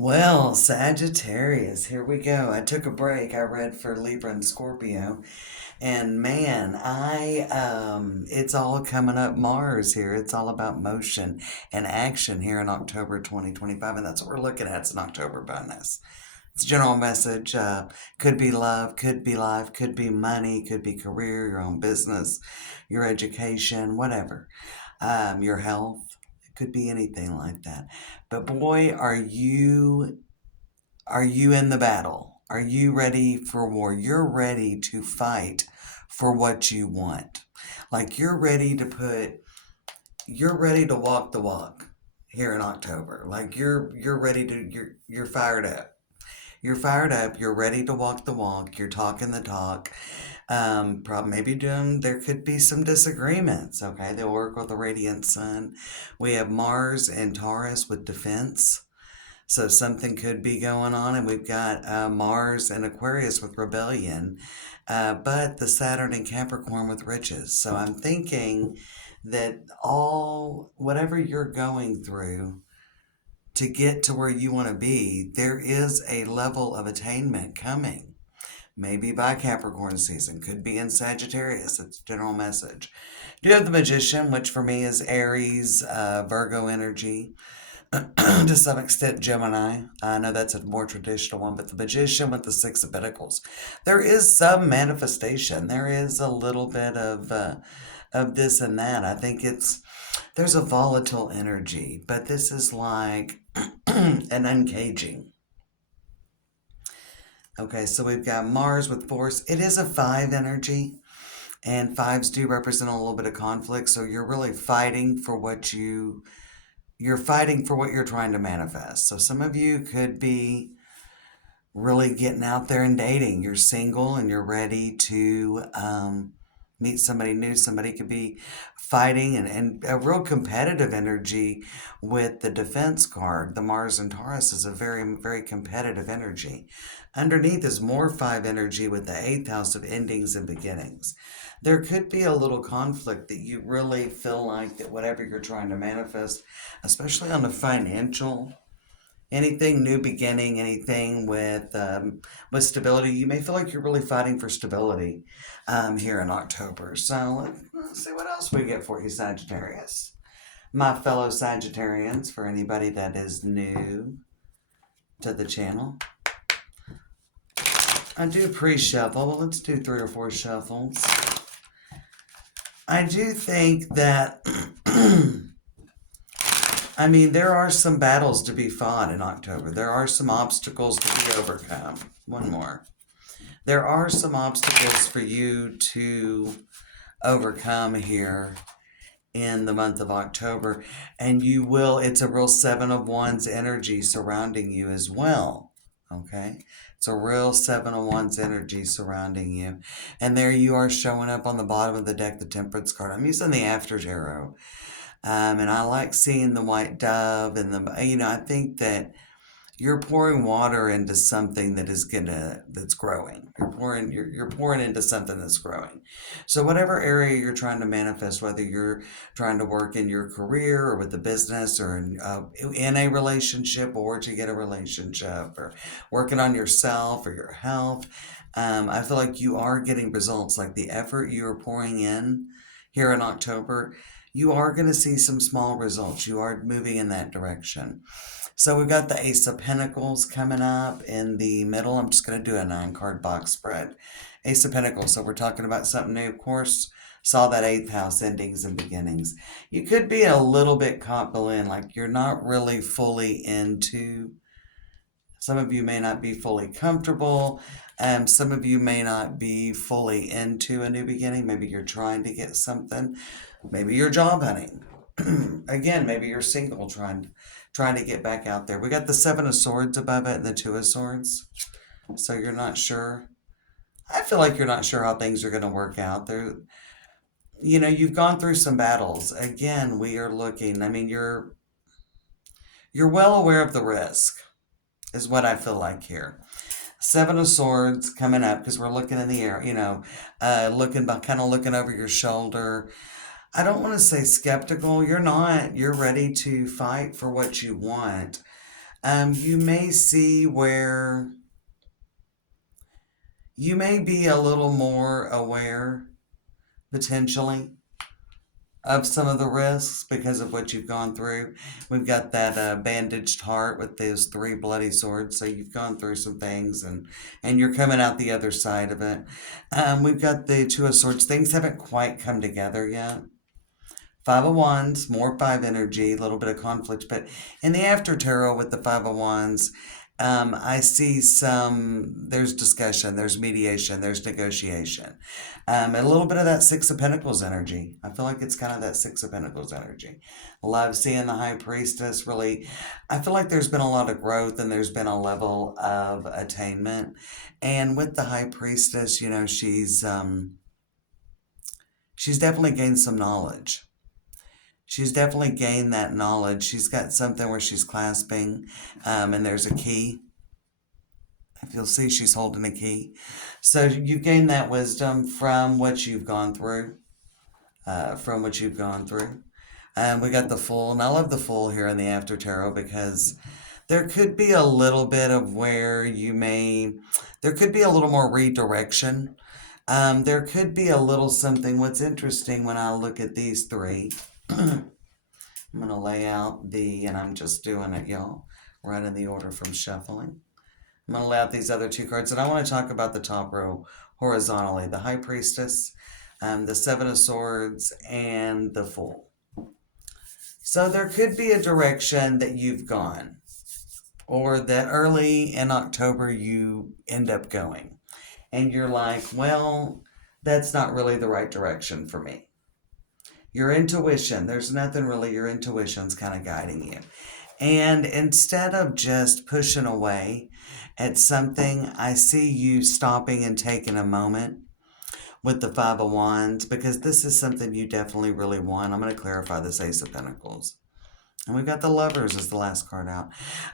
Well, Sagittarius, here we go. I took a break. I read for Libra and Scorpio, and man, I it's all coming up Mars here. It's all about motion and action here in October 2025, and that's what we're looking at. It's an October bonus. It's a general message. Could be love, could be life, could be money, could be career, your own business, your education, whatever. Your health. It could be anything like that. But boy, are you in the battle? Are you ready for war? You're ready to fight for what you want. Like you're ready to walk the walk here in October. Like you're ready to you're fired up. You're fired up. You're ready to walk the walk. You're talking the talk. Probably maybe there could be some disagreements. Okay, the Oracle of the Radiant Sun. We have Mars and Taurus with defense. So something could be going on, and we've got Mars and Aquarius with rebellion, but the Saturn and Capricorn with riches. So I'm thinking that whatever you're going through to get to where you want to be, there is a level of attainment coming. Maybe by Capricorn season, could be in Sagittarius. It's a general message. Do you have the Magician, which for me is Aries, Virgo energy, to some extent Gemini. I know that's a more traditional one, but the Magician with the Six of Pentacles. There is some manifestation. There is a little bit of this and that. I think there's a volatile energy, but this is like an uncaging. Okay, so we've got Mars with force. It is a five energy, and fives do represent a little bit of conflict. So you're really fighting for you're fighting for what you're trying to manifest. So some of you could be really getting out there and dating. You're single and you're ready to meet somebody new. Somebody could be fighting and a real competitive energy with the defense card. The Mars and Taurus is a very, very competitive energy. Underneath is more five energy with the eighth house of endings and beginnings. There could be a little conflict that you really feel like that whatever you're trying to manifest, especially on the financial, anything new beginning, anything with stability, you may feel like you're really fighting for stability here in October. So let's see what else we get for you, Sagittarius. My fellow Sagittarians, for anybody that is new to the channel, I do pre-shuffle. Well, let's do 3 or 4 shuffles. I do think that I mean, there are some battles to be fought in October. There are some obstacles to be overcome. One more. There are some obstacles for you to overcome here in the month of October, and it's a real Seven of Wands energy surrounding you as well. Okay? It's a real Seven of Wands energy surrounding you. And there you are showing up on the bottom of the deck, the Temperance card. I'm using the After Tarot. And I like seeing the white dove and I think that you're pouring water into something that's growing. You're pouring into something that's growing. So whatever area you're trying to manifest, whether you're trying to work in your career or with the business or in a relationship or to get a relationship or working on yourself or your health, I feel like you are getting results. Like the effort you are pouring in here in October, you are going to see some small results. You are moving in that direction. So we've got the Ace of Pentacles coming up in the middle. I'm just going to do a 9-card box spread. Ace of Pentacles. So we're talking about something new. Of course, saw that 8th house, endings and beginnings. You could be a little bit caught in, like you're not really fully into. Some of you may not be fully comfortable. Some of you may not be fully into a new beginning. Maybe you're trying to get something. Maybe you're job hunting. Again, maybe you're single trying to get back out there. We got the Seven of Swords above it and the Two of Swords. So you're not sure. I feel like you're not sure how things are going to work out. You've gone through some battles. Again, we are looking. I mean, you're well aware of the risk, is what I feel like here. Seven of Swords coming up because we're looking in the air, kind of looking over your shoulder. I don't want to say skeptical. You're not. You're ready to fight for what you want. You may see where you may be a little more aware, potentially, of some of the risks because of what you've gone through. We've got that bandaged heart with those three bloody swords. So you've gone through some things, and you're coming out the other side of it. We've got the Two of Swords. Things haven't quite come together yet. Five of Wands, more five energy, a little bit of conflict. But in the after tarot with the Five of Wands, I see there's discussion, there's mediation, there's negotiation. And a little bit of that Six of Pentacles energy. I feel like it's kind of that Six of Pentacles energy. Love seeing the High Priestess really. I feel like there's been a lot of growth and there's been a level of attainment. And with the High Priestess, she's definitely gained some knowledge. She's definitely gained that knowledge. She's got something where she's clasping, and there's a key. If you'll see, she's holding a key. So you've gained that wisdom from what you've gone through. We got the Fool, and I love the Fool here in the After Tarot because there could be a little bit of there could be a little more redirection. There could be a little something. What's interesting when I look at these three, I'm going to lay out and I'm just doing it, y'all, right in the order from shuffling. I'm going to lay out these other two cards, and I want to talk about the top row horizontally. The High Priestess, the Seven of Swords, and the Fool. So there could be a direction that you've gone, or that early in October you end up going. And you're like, well, that's not really the right direction for me. Your intuition, there's nothing really, your intuition's kind of guiding you. And instead of just pushing away at something, I see you stopping and taking a moment with the Five of Wands, because this is something you definitely really want. I'm going to clarify this Ace of Pentacles. And we've got the Lovers as the last card out.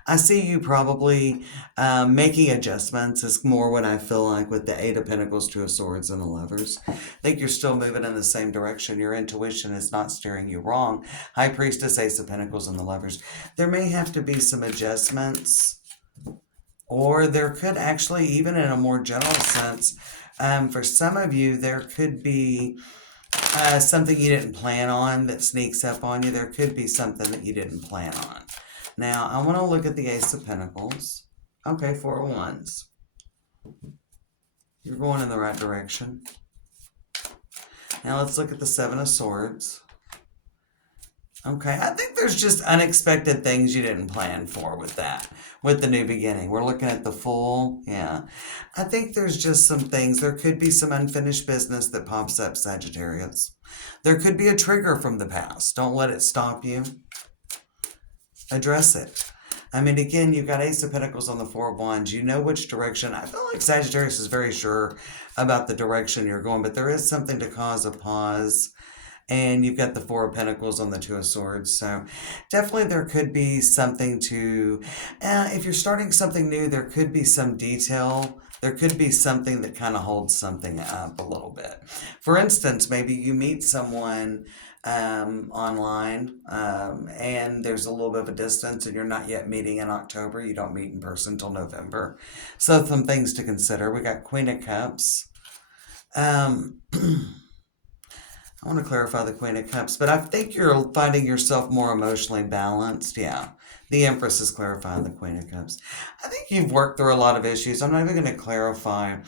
I see you probably making adjustments is more what I feel like with the Eight of Pentacles, Two of Swords, and the Lovers. I think you're still moving in the same direction. Your intuition is not steering you wrong. High Priestess, Ace of Pentacles, and the Lovers. There may have to be some adjustments, or there could actually, even in a more general sense, for some of you, there could be something you didn't plan on that sneaks up on you. There could be something that you didn't plan on. Now, I want to look at the Ace of Pentacles. Okay, Four of Wands. You're going in the right direction. Now, let's look at the Seven of Swords. Okay, I think there's just unexpected things you didn't plan for with that, with the new beginning. We're looking at the Fool. Yeah. I think there's just some things. There could be some unfinished business that pops up, Sagittarius. There could be a trigger from the past. Don't let it stop you. Address it. I mean, again, you've got Ace of Pentacles on the Four of Wands. You know which direction. I feel like Sagittarius is very sure about the direction you're going, but there is something to cause a pause. And you've got the Four of Pentacles on the Two of Swords. So definitely there could be something if you're starting something new, there could be some detail. There could be something that kind of holds something up a little bit. For instance, maybe you meet someone online and there's a little bit of a distance and you're not yet meeting in October. You don't meet in person until November. So some things to consider. We got Queen of Cups. I want to clarify the Queen of Cups, but I think you're finding yourself more emotionally balanced. Yeah, the Empress is clarifying the Queen of Cups. I think you've worked through a lot of issues. I'm not even going to clarify.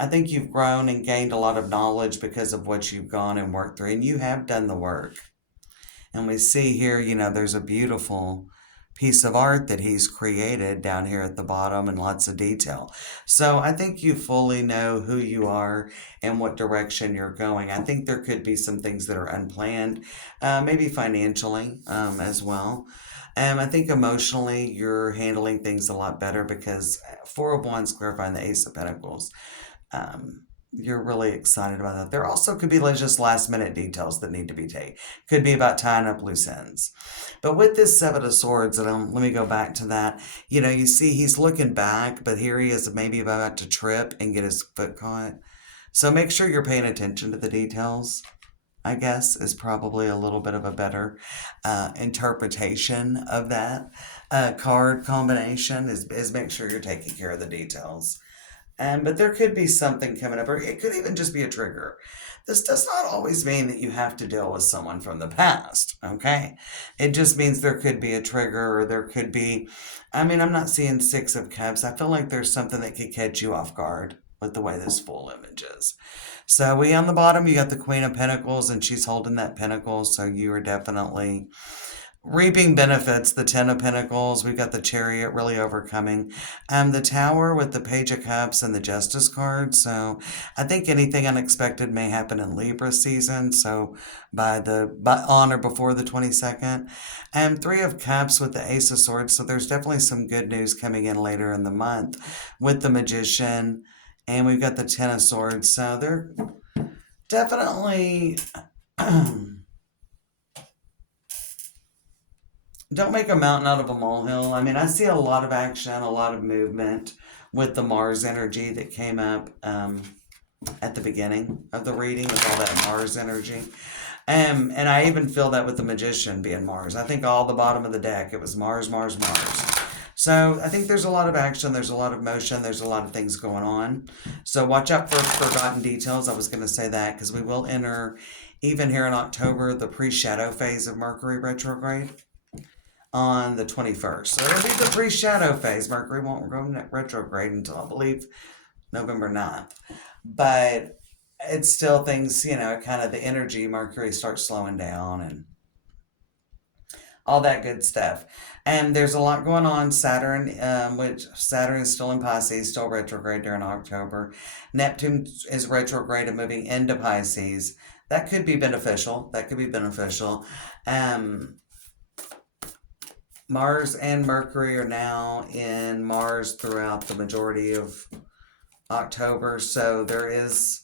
I think you've grown and gained a lot of knowledge because of what you've gone and worked through, and you have done the work. And we see here, there's a beautiful piece of art that he's created down here at the bottom and lots of detail. So I think you fully know who you are and what direction you're going. I think there could be some things that are unplanned, maybe financially as well. I think emotionally you're handling things a lot better because Four of Wands clarifying the Ace of Pentacles. You're really excited about that. There also could be just last minute details that need to be taken. Could be about tying up loose ends. But with this Seven of Swords, and let me go back to that. You see he's looking back, but here he is maybe about to trip and get his foot caught. So make sure you're paying attention to the details, I guess, is probably a little bit of a better interpretation of that. card combination is make sure you're taking care of the details. But there could be something coming up, or it could even just be a trigger. This does not always mean that you have to deal with someone from the past, okay? It just means there could be a trigger, or there could be, I mean, I'm not seeing Six of Cups. I feel like there's something that could catch you off guard with the way this full image is. So we on the bottom, you got the Queen of Pentacles, and she's holding that pentacle, so you are definitely reaping benefits. The Ten of Pentacles, we've got the Chariot really overcoming, the Tower with the Page of Cups and the Justice card. So I think anything unexpected may happen in Libra season, so by on or before the 22nd. Three of Cups with the Ace of Swords, so there's definitely some good news coming in later in the month with the Magician, and we've got the Ten of Swords, so they're definitely don't make a mountain out of a molehill. I mean, I see a lot of action, a lot of movement with the Mars energy that came up at the beginning of the reading with all that Mars energy. And I even feel that with the Magician being Mars. I think all the bottom of the deck, it was Mars, Mars, Mars. So I think there's a lot of action, there's a lot of motion, there's a lot of things going on. So watch out for forgotten details. I was going to say that because we will enter, even here in October, the pre-shadow phase of Mercury retrograde on the 21st. So it'll be the pre-shadow phase. Mercury won't go retrograde until, I believe, November 9th. But it's still things, kind of the energy, Mercury starts slowing down and all that good stuff. And there's a lot going on. Saturn, which Saturn is still in Pisces, still retrograde during October. Neptune is retrograde and moving into Pisces. That could be beneficial. Mars and Mercury are now in Mars throughout the majority of October, so there is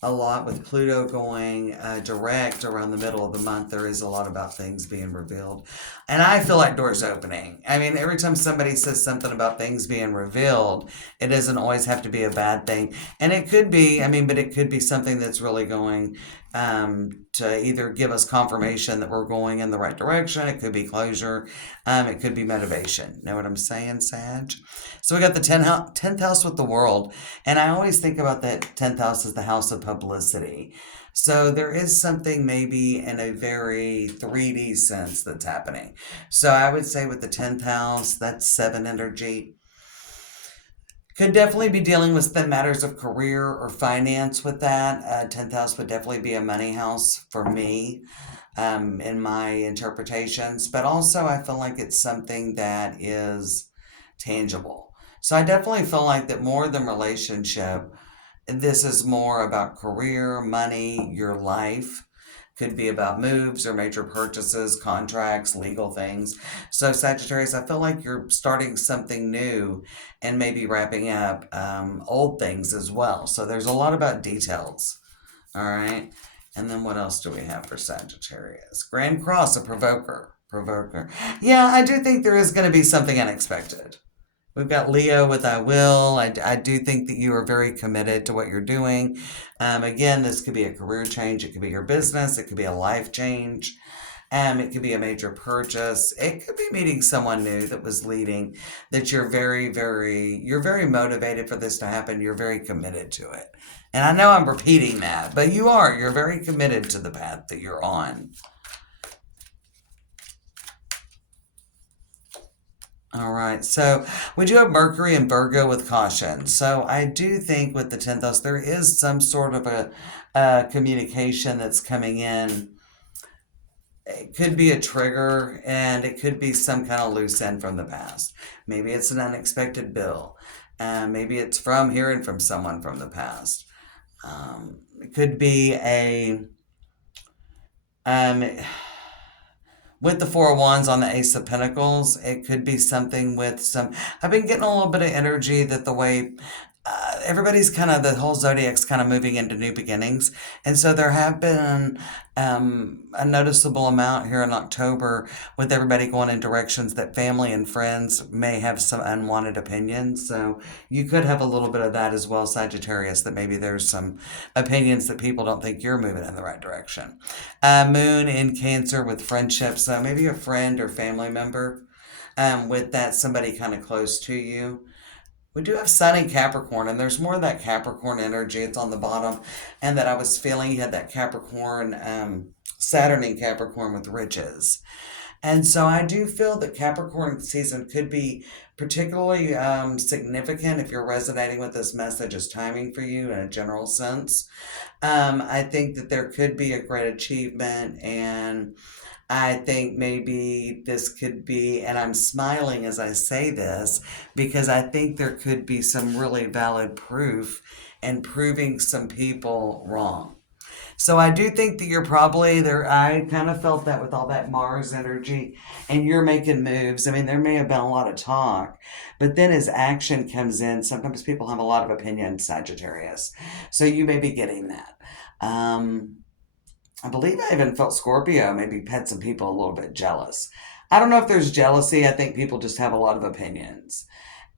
a lot with Pluto going direct around the middle of the month. There is a lot about things being revealed. And I feel like doors opening. I mean, every time somebody says something about things being revealed, it doesn't always have to be a bad thing. And it could be, but it could be something that's really going to either give us confirmation that we're going in the right direction. It could be closure. It could be motivation. Know what I'm saying, Sag? So we got the 10th house with the World. And I always think about that 10th house as the house of publicity. So there is something maybe in a very 3D sense that's happening. So I would say with the 10th house, that's 7 energy. Could definitely be dealing with the matters of career or finance with that. 10th house would definitely be a money house for me in my interpretations. But also I feel like it's something that is tangible. So I definitely feel like that more than relationship, this is more about career, money, your life. Could be about moves or major purchases, contracts, legal things. So Sagittarius, I feel like you're starting something new and maybe wrapping up old things as well. So there's a lot about details. All right. And then what else do we have for Sagittarius? Grand Cross, a provoker. Yeah, I do think there is going to be something unexpected. We've got Leo with I will. I do think that you are very committed to what you're doing. Again, this could be a career change. It could be your business. It could be a life change. It could be a major purchase. It could be meeting someone new that was leading, that you're very motivated for this to happen. You're very committed to it. And I know I'm repeating that, but you're very committed to the path that you're on. All right, so we do have Mercury and Virgo with caution. So I do think with the 10th house, there is some sort of a communication that's coming in. It could be a trigger, and it could be some kind of loose end from the past. Maybe it's an unexpected bill. Maybe it's from hearing from someone from the past. It could be with the Four of Wands on the Ace of Pentacles, it could be something with some... I've been getting a little bit of energy that the way everybody's the whole zodiac's kind of moving into new beginnings. And so there have been a noticeable amount here in October with everybody going in directions that family and friends may have some unwanted opinions. So you could have a little bit of that as well, Sagittarius, that maybe there's some opinions that people don't think you're moving in the right direction. Moon in Cancer with friendships. So maybe a friend or family member with that somebody kind of close to you. We do have Sun in Capricorn, and there's more of that Capricorn energy. It's on the bottom, and that I was feeling you had that Capricorn, Saturn in Capricorn with riches. And so I do feel that Capricorn season could be particularly significant if you're resonating with this message as timing for you in a general sense. I think that there could be a great achievement, and I think maybe this could be, and I'm smiling as I say this, because I think there could be some really valid proof and proving some people wrong. So I do think that you're probably there. I kind of felt that with all that Mars energy, and you're making moves. I mean, there may have been a lot of talk, but then as action comes in, sometimes people have a lot of opinion, Sagittarius. So you may be getting that. Um, I believe I even felt Scorpio maybe had some people a little bit jealous. I don't know if there's jealousy. I think people just have a lot of opinions.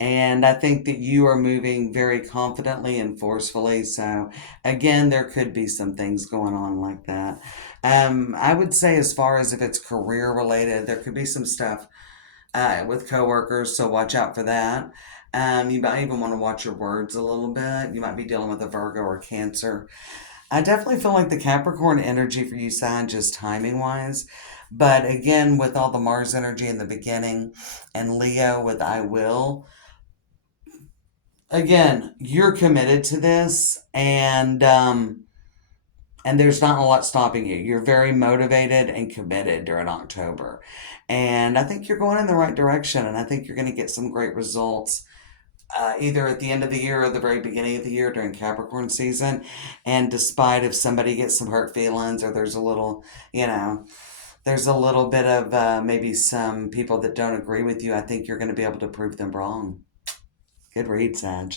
And I think that you are moving very confidently and forcefully. So, again, there could be some things going on like that. I would say, as far as if it's career related, there could be some stuff with coworkers. So, watch out for that. You might even want to watch your words a little bit. You might be dealing with a Virgo or Cancer. I definitely feel like the Capricorn energy for you, Sag, just timing wise. But again, with all the Mars energy in the beginning and Leo with I will, again, you're committed to this, and there's not a lot stopping you. You're very motivated and committed during October. And I think you're going in the right direction, and I think you're going to get some great results either at the end of the year or the very beginning of the year during Capricorn season. And despite if somebody gets some hurt feelings or there's a little, there's a little bit of maybe some people that don't agree with you, I think you're going to be able to prove them wrong. Good read, Sag.